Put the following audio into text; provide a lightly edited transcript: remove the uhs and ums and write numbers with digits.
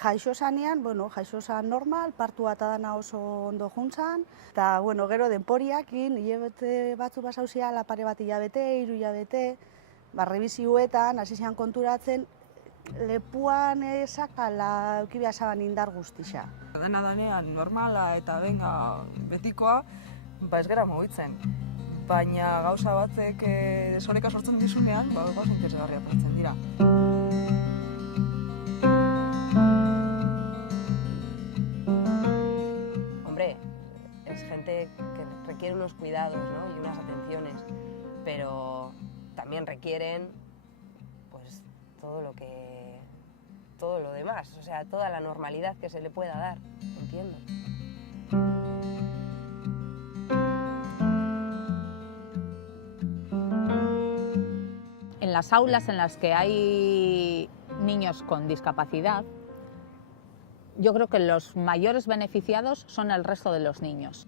Jaixo zanean, jaixo zan normal, partua eta dana oso ondo juntzan, eta gero denporiakin, hilabete batzu basauzia, pare bat hilabete, 3 hilabete, rebizioetan, hasi zean konturatzen, lepuan ezakala eukibia zaban indar guztixa. Dena danean normala eta benga betikoa, ez gara mugitzen. Baina gauza batzek desoreka sortzen dizunean, gauza interesgarria aparetzen dira. Hombre, es gente que requiere unos cuidados, ¿no? Y unas atenciones, pero también requieren pues todo lo demás, o sea, toda la normalidad que se le pueda dar, entiendo. En las aulas en las que hay niños con discapacidad, yo creo que los mayores beneficiados son el resto de los niños.